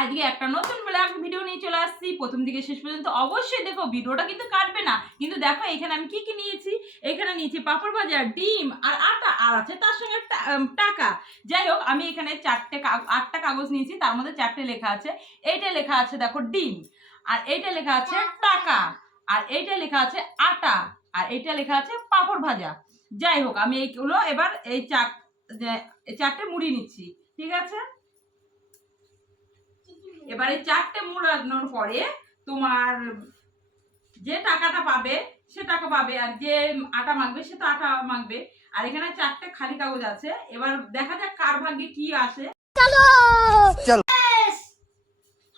আজকে একটা নতুন ব্লগ ভিডিও নিয়ে চলে আসছি। প্রথম থেকে শেষ পর্যন্ত অবশ্যই দেখো, ভিডিওটা কিন্তু কাটবে না। কিন্তু দেখো এখানে আমি কি কি নিয়েছি। এখানে নিয়েছি পাপড় ভাজা, ডিম আর আটা, আর আছে তার সঙ্গে টাকা। যাই হোক, আমি এখানে 8টা কাগজ নিয়েছি, তার মধ্যে 4টে লেখা আছে। এইটা লেখা আছে দেখো ডিম, আর এইটা লেখা আছে টাকা, আর এইটা লেখা আছে আটা, আর এইটা লেখা আছে পাপড় ভাজা। যাই হোক, আমি এইগুলো এবার এই 4টে মুড়ি নিচ্ছি, ঠিক আছে। এবারে 4টে মুড়ানোর পরে তোমার যে টাকাটা পাবে সে টাকা পাবে, আর যে আটা মাখবে সে তো আটা মাখবে। আর এখানে 4টে খালি কাগজ আছে। এবার দেখা যাক কার ভাগ্যে কি আসে। চলো চলো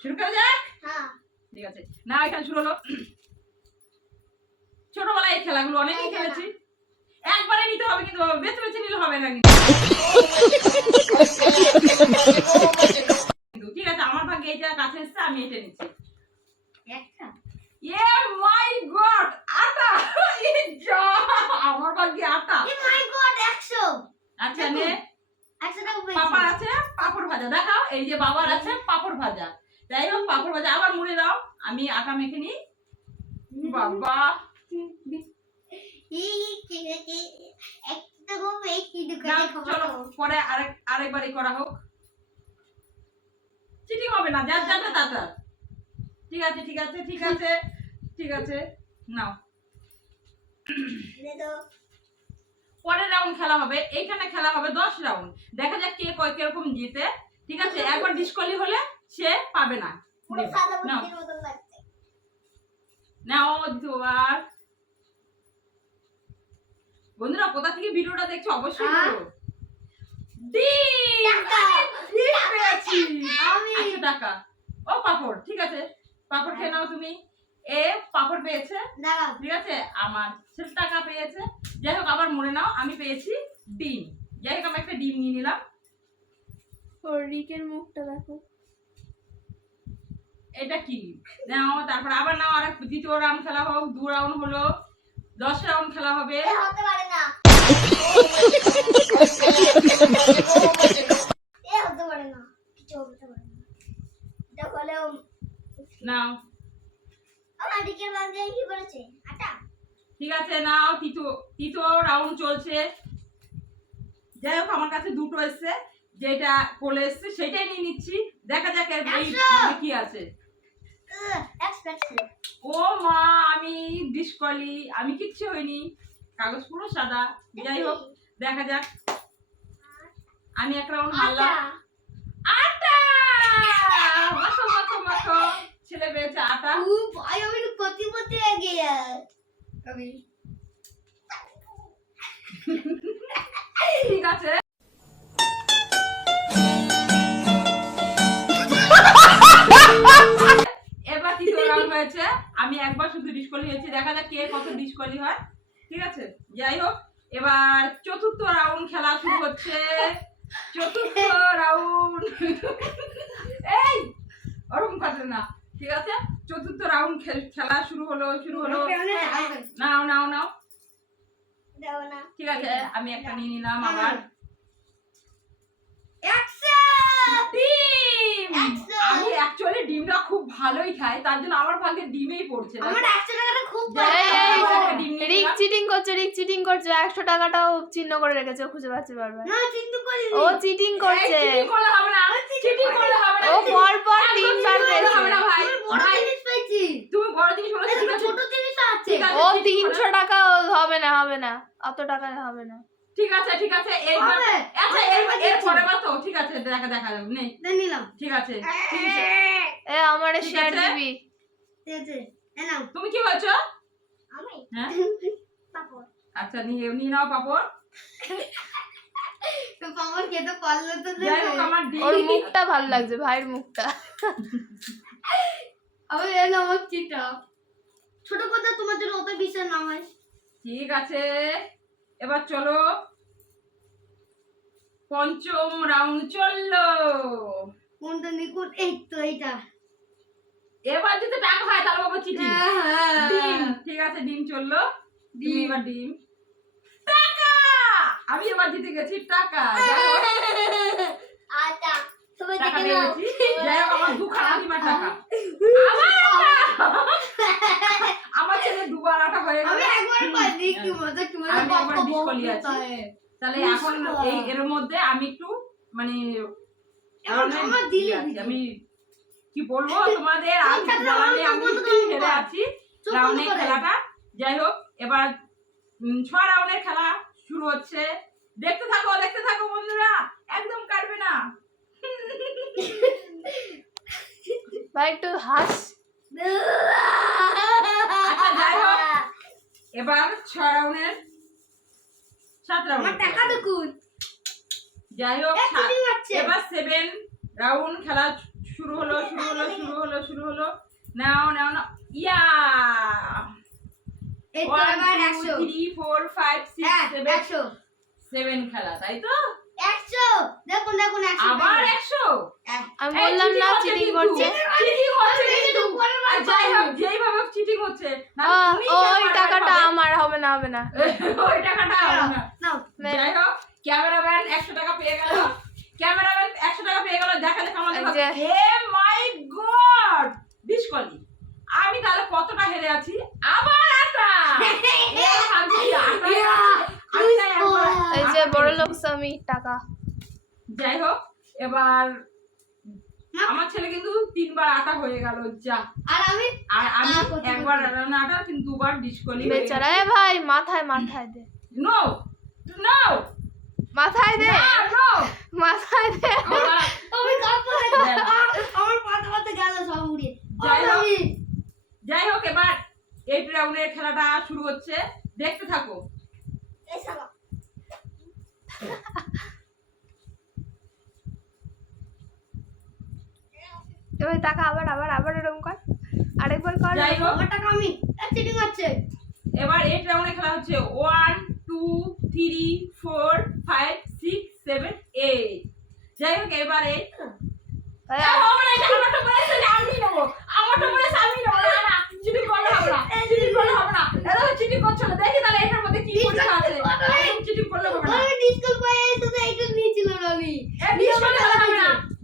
শুরু করা যাক। হ্যাঁ ঠিক আছে, না এখানে শুরু হলো। ছোটবেলায় এই খেলাগুলো অনেকই খেলেছি। একবারে নিতে হবে, কিন্তু বেছে বেছে নিলে হবে না কিন্তু। ঠিক আছে, আমার ভাগ্যে এইটা কাছে এসছে, আমি এটা নিচ্ছি। একটা মাই গড, আটা। আমার ভাগ্যে আটা। মাই গড 100। আচ্ছা নে, 100 টাকা পেয়েছি। পাপড় আছে পাপড় ভাজা, দেখাও। এই যে বাবার আছে পাপড় ভাজা। যাই হোক, পাপড় ভাজা আবার মুড়ে দাও, আমি আটা মেখে নিই। বাবা চলো পরে আরেকবারই করা হোক। চিটিং হবে না, যার যার তার। ঠিক আছে ঠিক আছে ঠিক আছে ঠিক আছে, নাও। পরের রাউন্ড খেলা হবে, এইখানে খেলা হবে 10 রাউন্ড। দেখা যাক কে কিরকম জিতে, ঠিক আছে। একবার ডিসকোয়ালি হলে সে পাবে না। নাও দ্বিতীয়বার। বন্ধুরা কোথা থেকে ভিডিওটা দেখছো অবশ্যই বলো। টাকা ও পাপড়, ঠিক আছে। পাপড় খেয়ে নাও তুমি। এ পাপড় পেয়েছে, ঠিক আছে। আমার সে টাকা পেয়েছে। যাই হোক, আবার মনে নাও, আমি পেয়েছি ডিম। যাই হোক, আমি একটা ডিম নিয়ে নিলাম। রিকের মুখটা দেখো। এটা কি নাও, তারপর আবার নাও। আর দ্বিতীয় রাউন্ড খেলা হোক। 2 রাউন্ড হলো, 10 রাউন্ড খেলা হবে। হতে পারে না, হতে পারে না, কিছু হতে পারে না। এটা হলেও নাও। আমার রিকের মাঝে কি করেছে? আটা। ঠিক আছে, নাও। তৃতীয় রাউন্ড চলছে। যাই হোক, আমার কাছে দুটো এসছে, যেটা কোলে এসছে সেটাই নিয়ে নিচ্ছি। দেখা যাক এর কি আছে। ও মা, আমি ডিসকলি, আমি কিচ্ছু হয়নি, কাগজ পুরো সাদা। যাই হোক, দেখা যাক। আমি এক রাউন্ড হারলাম। আটা, মাখো মাখো মাখো। ছেলে পেয়েছে আটা। ও ভাই, আমি তো কতিপতি এগিয়ে আমি। ঠিক আছে, এবার তৃতীয় রাউন্ড হয়েছে। আমি একবার শুধু ডিসকলি হয়েছি। দেখা যাক কে কত ডিসকলি হয়, ঠিক আছে। যাই হোক, এবার চতুর্থ রাউন্ড খেলা শুরু হচ্ছে। চতুর্থ রাউন্ড। এই ওরকম কথা না, ঠিক আছে। চতুর্থ রাউন্ড খেলা শুরু হলো। নাও নাও নাও, ঠিক আছে। আমি একটা নিয়ে নিলাম আবার। আমি অ্যাকচুয়ালি ডিমটা খুব ভালোই খাই, তার জন্য আমার ভাগ্যে ডিমেই পড়ছে। আমার 100 টাকাটা খুব রিক চিটিং করছে 100 টাকাটাও চিহ্ন করে রেখেছে, ও খুঁজে পাচ্ছে বারবার। না, চিন্তা করি ও চিটিং করছে। চিটিং করলে হবে না, চিটিং করলে হবে না। ও পরপর 3 বার পেয়েছে। হবে না ভাই, বড় জিনিস পেয়েছি। তুমি বড় জিনিস বলেছো, ঠিক আছে। ছোট জিনিস আছে। ও 300 টাকা হবে না, অত টাকা হবে না। ঠিক আছে ঠিক আছে, এইবার আচ্ছা এর পরের বার তো ঠিক আছে, দেখা যাবে। নেই নিলাম, ঠিক আছে। এ আমারে শেয়ার দিবি। ঠিক আছে, নাও। তুমি কি বলছো? আমি হ্যাঁ পাপড়। আচ্ছা, নিয়ে নাও পাপড়। তো পাপড় খেতে পারলো তো। যাই হোক, আমার ওর মুখটা ভালো লাগছে, ভাইয়ের মুখটা। আমি এলাম আমার চিটা। ছোট কথা তোমার জন্য অত বিষয় না হয়। ঠিক আছে, এবার চলো পঞ্চম রাউন্ড চললো। কোনটা নিকুট? এই তো এইটা। এবার যদি টাকা হয় তাহলে বাবা চিঠি। ডিম, ঠিক আছে, ডিম চললো। এবার ডিম, টাকা। আমি এবার জিতে গেছি টাকা। আটা। সবাই টাকা দেখে পেয়ে নাও। গেছি। যাই হোক আমার দুখানা ডিমের টাকা। আবার একটা! আমার ছেলে দুবার আটা হয়ে গেল। আমি একবার পাইনি কি মজা কি মজা আমি একবার পাপা ডিসকলি বলতে আছি। হয়। তাহলে উস এখন বাবা। এর মধ্যে আমি একটু মানে এখন মানে আমার দিলে ইয়ে আছি। দিলে। আমি কি বলবো তোমাদের আর চোখ কিছু কাটলে বলার আমার নেই, চোখ আমি বন্ধ করে হেরে বাবা। আছি চোখ বন্ধ রাউন্ডের করে। খেলাটা। যাই হোক এবার 6 রাউন্ডের খেলা শুরু হচ্ছে। দেখতে থাকো বন্ধুরা, একদম কাটবে না। ভাই একটু হাস। আচ্ছা, যাই হোক। এবার 6 রাউন্ডের 7 রাউন্ড। আমার টাকা দেখুন। যাই হোক এক্ষুনি মারছে। এবার 7 রাউন্ড খেলা শুরু হলো। নাও ইয়া এই তো এবার 100 3 4 5 6 7 100 7 খেলা, তাই তো? 100 দেখুন 100 আবার 100। আমি বললাম না চিটিং করছে। চিটিং হচ্ছে কিন্তু। আর যাই হোক যেইভাবে চিটিং হচ্ছে না, তুমি ওই টাকাটা আমার হবে না হবে না। ওই টাকাটা হবে না। নাও যাই হোক ক্যামেরাম্যান 100 টাকা পেয়ে গেল। দেখা আমাদের এই যে। হে মাই গড, ডিসকলি। আমি তাহলে কতটা হেরে আছি? আবার আটা। এই ভাবছি আটা। এই যে বড় লোক স্বামী টাকা। যাই হোক এবার না। আমার ছেলে কিন্তু 3 বার আটা হয়ে গেল। যা। আর আমি আর আমি কত একবার আটা কিন্তু 2 বার ডিসকলি। বেচারা এ ভাই মাথায় দে। নো মাথায় দে। নো মাথায় দে। আমি কাঁপতে আমার পাতে গেল সব উড়ে যাই হোক এবার 8 রাউন্ডের খেলাটা শুরু হচ্ছে। দেখতে থাকো। এই শালা এবার টাকা আবার এরকম কর। আরেকবার কর। যাই হোক আমার টাকা আমি চিটিং হচ্ছে এবার 8 রাউন্ডের খেলা হচ্ছে 1 2 3 4 5 6 7 8। যাই হোক এবারে আমারটা বলেছে আমি নেব। না চিটিং করলে হবে না। এরা চিটিং করছে না। দেখি তাহলে এটার মধ্যে কি পরীক্ষা আছে। চিটিং করলে হবে না। আমি ডিসকাল পাই শুধু এইটা নিয়েছিল না আমি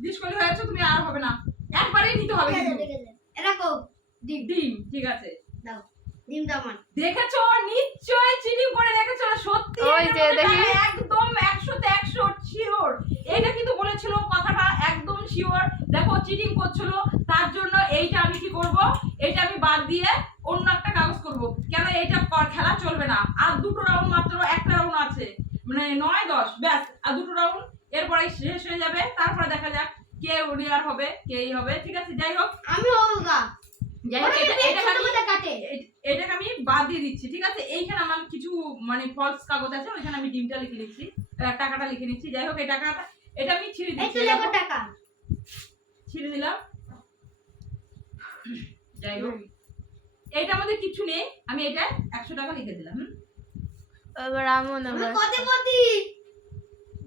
ডিসকলি হয়েছে তুমি, আর হবে না। একবারই নিতে হবে কিন্তু। এরকম ডিম ডিম ঠিক আছে। দাও ডিমটা আমার দেখেছো নিশ্চয়ই চিটিং করে রেখেছো সত্যি। ওই যে দেখি। একদম 100 তে 100 শিওর। এটা কিন্তু বলেছিল কথাটা একদম শিওর। দেখো চিটিং করছিল, তার জন্য এইটা আমি কি করব, এইটা আমি বাদ দিয়ে অন্য একটা কাগজ করব। কেন এইটা খেলা চলবে না। আর দুটো রাউন্ড মাত্র, একটা রাউন্ড আছে মানে 9 10 ব্যাস। আর দুটো রাউন্ড এরপরে শেষ হয়ে যাবে। তারপরে দেখা যাক কে উইনার হবে কেই হবে। ঠিক আছে যাই হোক আমি হবগা যাই হোক কাটে এটাকে আমি বাদ দিয়ে দিচ্ছি। ঠিক আছে এইখানে আমার কিছু মানে ফলস কাগজ আছে, ওইখানে আমি ডিমটা লিখে নিচ্ছি, টাকাটা লিখে নিচ্ছি। যাই হোক এই টাকাটা এটা আমি ছিঁড়ে এই দিচ্ছি। তো লেখো টাকা ছিঁড়ে দিলাম। যাই হোক এইটার মধ্যে কিছু নেই, আমি এটা 100 টাকা লিখে দিলাম। এবার আমিও নেব। আমি কতে পতি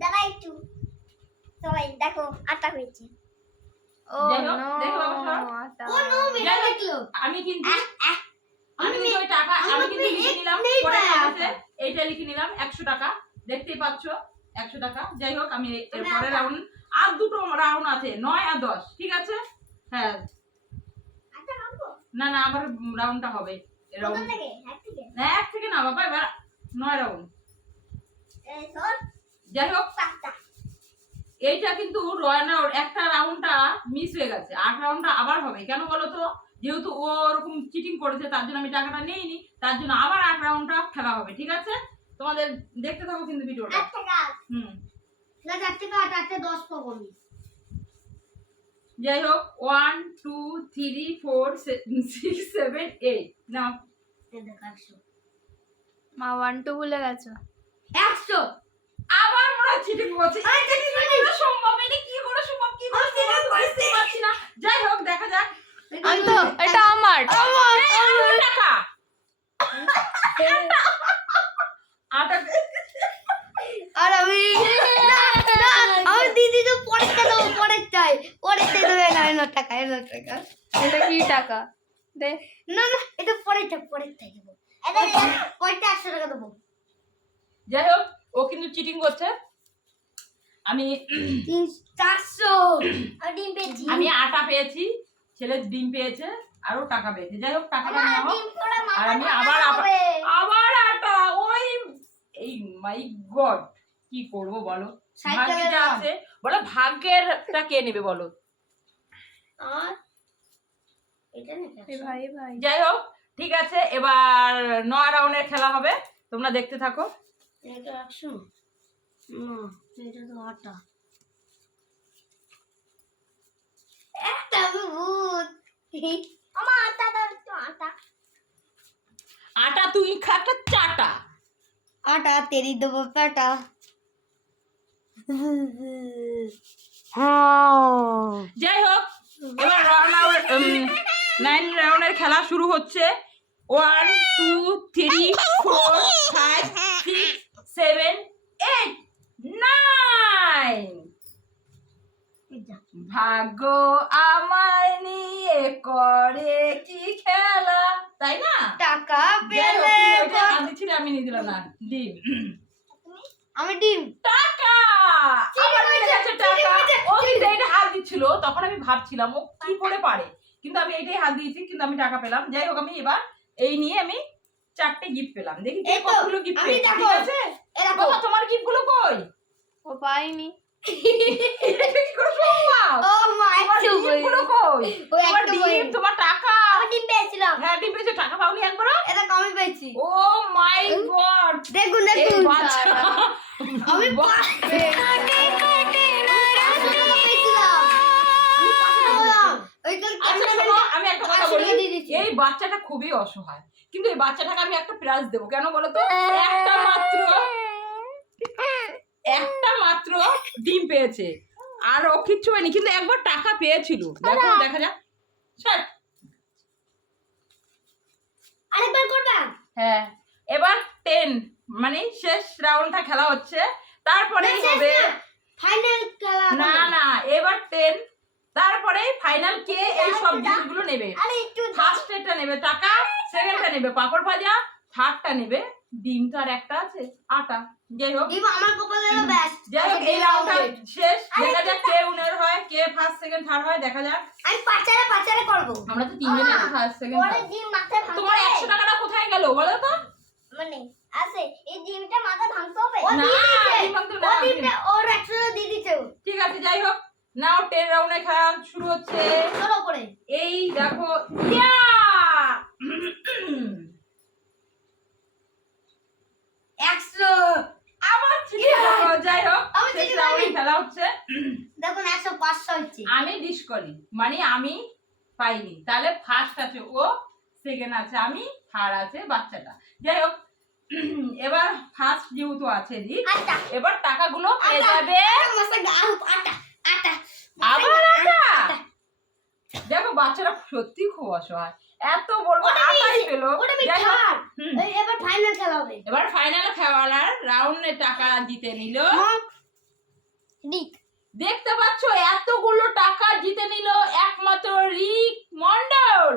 দাঁড়া একটু সবাই দেখো আটা হয়েছে ও যাই হোক, নো দেখো বাবা, আটা। ও নো মেরে দেখলো আমি কিন্তু আমি ওই টাকা আমি কিন্তু লিখে নিলাম। নেই পরে পায়া। কাগজে এইটা লিখে নিলাম 100 টাকা। দেখতেই পাচ্ছ 100 টাকা। যাই হোক আমি এর পরের রাউন্ড আর দুটো রাউন্ড আছে 9 আর 10। ঠিক আছে হ্যাঁ আটা রাখবো না আবার রাউন্ডটা হবে রাউন্ড থেকে এক থেকে না এক থেকে না বাবা, এবার 9 রাউন্ড। এই সর যাই হোক পাঁচটা এইটা কিন্তু রয়নার একটা রাউন্ডটা মিস হয়ে গেছে। 8 রাউন্ডটা আবার হবে। কেন বলো তো, যেহেতু ও ওরকম চিটিং করেছে তার জন্য আমি টাকাটা নেইনি, তার জন্য আবার 8 রাউন্ডটা খেলা হবে। ঠিক আছে তোমাদের দেখতে থাকো কিন্তু ভিডিওটা। 8 টাকা না 4 টাকা 8 8 10 পাবো আমি যাই হোক 1 2 3 4 6 7 8 নাও। এই দেখো 100 মা 1 2 ভুলে গেছো। 100 আবার মনে হয় চিটিং করছে। এটা কি করে সম্ভব? এটা কি করে সম্ভব? কি করে সম্ভব? বুঝতে পারছি না। যাই হোক দেখা যাক। আমি তো এটা আমার আমার টাকা আটা আর আমি আমি দিদি তো পরেরটা দেবো পরেরটা দেবে না 9 টাকা 9 টাকা এটা কি টাকা দে। না এটা পরেরটা দেবো পরেরটা 100 টাকা দেবো যাই হোক ও কিন্তু চিটিং করছে। আমি 400 আমি ডিম পেয়েছি আমি আটা পেয়েছি, ছেলে ডিম পেয়েছে, আরো টাকা পেয়েছে। যাই হোক, টাকাটা নাও। ডিম পোড়া আর আমি মাথা আবার হবে আবার আটা, ওই এই মাই গড, কি করব বলো? ভাগ্যে যা আছে বলো, ভাগ্যেরটা কে নেবে বলো? আর এটা না ভাই ভাই যাই হোক, ঠিক আছে, এবার 9 রাউন্ডের খেলা হবে, তোমরা দেখতে থাকো। এটা 100 না এটা তো আটা এটা ভূত আমার আটা দাও একটু আটা আটা তুই খা একটা চাটা। आटा तेरी दो पाटा हाँ যাই হোক, এবার 9 রাউন্ডের খেলা শুরু হচ্ছে। 1 2 3 4 5 6 7 8 9। ভাগ্য আমায় নিয়ে করে কি খেলা, তাই না? টাকা যাই হোক, পেলে তুমি ওইটা হাত দিচ্ছিলে, আমি নিয়ে দিলাম না ডিম। আমি ডিম টাকা আবার মিলে গেছে টাকা। ও কিন্তু এইটা হাত দিচ্ছিল, তখন আমি ভাবছিলাম ও কি করে পারে, কিন্তু আমি এইটাই হাত দিয়েছি, কিন্তু আমি টাকা পেলাম। যাই হোক, আমি এবার এই নিয়ে আমি 4টে গিফট পেলাম। দেখি কে এই তো, কতগুলো গিফট আমি পেয়েছে। দেখো, ঠিক আছে এরকম। বাবা, তোমার গিফট গুলো কই? ও পাইনি। এটা কি করে সম্ভব? ও মাই তোমার gift গুলো কই? ওই তোমার একটা ডিম, বই। তোমার টাকা। আমি ডিম পেয়েছিলাম হ্যাঁ, ডিম পেয়েছো, টাকা পাওনি একবারও? এটা কমই পেয়েছি ও মাই গড, দেখুন এই দেখুন বাচ্চা। আমি বাহ। 500 টাকা পেয়েছিলাম আমি 500 টাকা পেলাম ওই তো আচ্ছা শোনো, আমি একটা কথা বলি, দিয়ে দিয়েছি এই বাচ্চাটা খুবই অসহায়, কিন্তু এই বাচ্চাটাকে আমি একটা প্রাইজ দেবো। কেন বলো তো? একটা মাত্র ডিম পেয়েছে, আর ও কিচ্ছু হয়নি, কিন্তু একবার টাকা পেয়েছিল। দেখো, দেখা যাক। ছাড়। আরেকবার করবা হ্যাঁ, এবার 10 মানে শেষ রাউন্ডটা খেলা হচ্ছে, তারপরেই হবে। ফাইনাল খেলা না না, এবার 10, তারপরে ফাইনাল কে এই সব জিনিসগুলো নেবে। আরে একটু ফার্স্টটা নেবে টাকা, সেকেন্ডটা নেবে পাপড় ভাজা, থার্ডটা নেবে ডিম, তো আর একটা আছে আটা। যাই হোক, ডিম আমার কপালে হলো বেস্ট যাই হোক, এই রাউন্ডটা শেষ। দেখা যাক কে উইনার হয়, কে ফার্স্ট সেকেন্ড থার্ড হয়, দেখা যাক। আমি পাচারে করব আমরা তো তিনজনে ফার্স্ট সেকেন্ড পরে থার্ড। ডিম মাথায় ভাঙতে তোমার 100 টাকাটা কোথায় গেল বলো তো? মানে আছে এই ডিমটা মাথায় ভাঙতে হবে না, ডিম ভাঙতে হবে ও না। ডিমটা ওর 100 টাকা দিয়ে দিতে ঠিক আছে, যাই হোক, নাও 10 রাউন্ডের খেলা শুরু হচ্ছে। চলো করে এই দেখো, ইয়া 100 আবার ছিল। যাই হোক, আমি শেষ জিতে রাউন্ডে যাবি। খেলা হচ্ছে। দেখুন 100 500 হচ্ছে আমি ডিস করি, মানে আমি পাইনি, তাহলে ফার্স্ট আছে ও, সেকেন্ড আছে আমি, থার্ড আছে বাচ্চাটা। যাই হোক, এবার ফার্স্ট যেহেতু আছে দিক, আটা এবার টাকাগুলো পেয়ে যাবে। মশলা গাও আটা আটা আবার আটা। দেখো, বাচ্চারা সত্যি খুব অসহায়, এত বলবো আটাই পেলো। ওটা আমি যাই হোক, থার্ড হুম, এবার ফাইনাল খেলা হবে এবার ফাইনাল খেলার রাউন্ডে টাকা জিতে নিল। ডিক দেখতে পাচ্ছ, এতগুলো টাকা জিতে নিল একমাত্র রিক মন্ডল।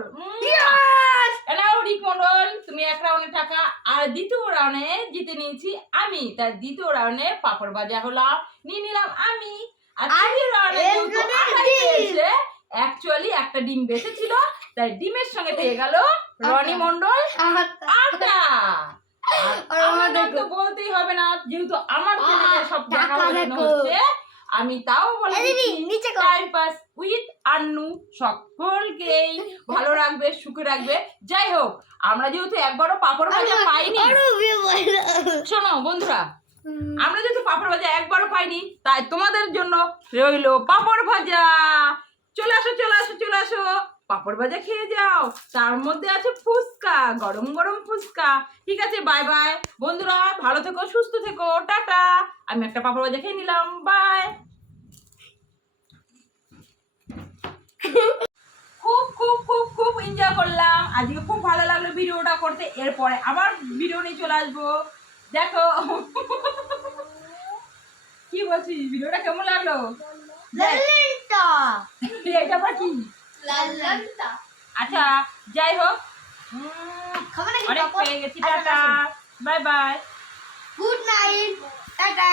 এনাও রিক মন্ডল, তুমি 1 রাউন্ডে টাকা, আর দ্বিতীয় রাউন্ডে জিতে নিয়েছি আমি, তাই দ্বিতীয় রাউন্ডে পাপড় ভাজা হলাম, নিয়ে নিলাম আমি। আর তৃতীয় রাউন্ডে যেহেতু আটাই পেয়েছে, অ্যাকচুয়ালি একটা ডিম বেঁচেছিল, তাই ডিমের সঙ্গে পেয়ে গেল রনি মন্ডল আটা। আর আমাদের তো বলতেই হবে না, যেহেতু আমার চ্যানেলে সব দেখা বোঝানো হচ্ছে, আমি তাও বলে দিচ্ছি, নিচে টাইম পাস উইথ আন্নু সকলকেই ভালো রাখবে, সুখে রাখবে। যাই হোক, আমরা যেহেতু একবারও পাপড় ভাজা পাইনি, শোনো বন্ধুরা, আমরা যেহেতু পাপড় ভাজা একবারও পাইনি, তাই তোমাদের জন্য রইলো পাপড় ভাজা। চলে আসো চলে আসো চলে আসো, পাপড় ভাজা খেয়ে যাও, তার মধ্যে আছে ফুচকা, গরম গরম ফুচকা। ঠিক আছে, বাই বাই বন্ধুরা, ভালো থেকো, সুস্থ থেকো, টাটা। আমি একটা পাপড় ভাজা খেয়ে নিলাম, বাই। খুব খুব খুব খুব এনজয় করলাম আজকে, খুব ভালো লাগলো ভিডিওটা করতে। এরপরে আবার ভিডিও নিয়ে চলে আসবো। দেখো কি বলছিস, ভিডিওটা কেমন লাগলো? এটা আবার কি? আচ্ছা, যাই হোক, অনেক পেয়ে গেছি, tata, bye bye, good night tata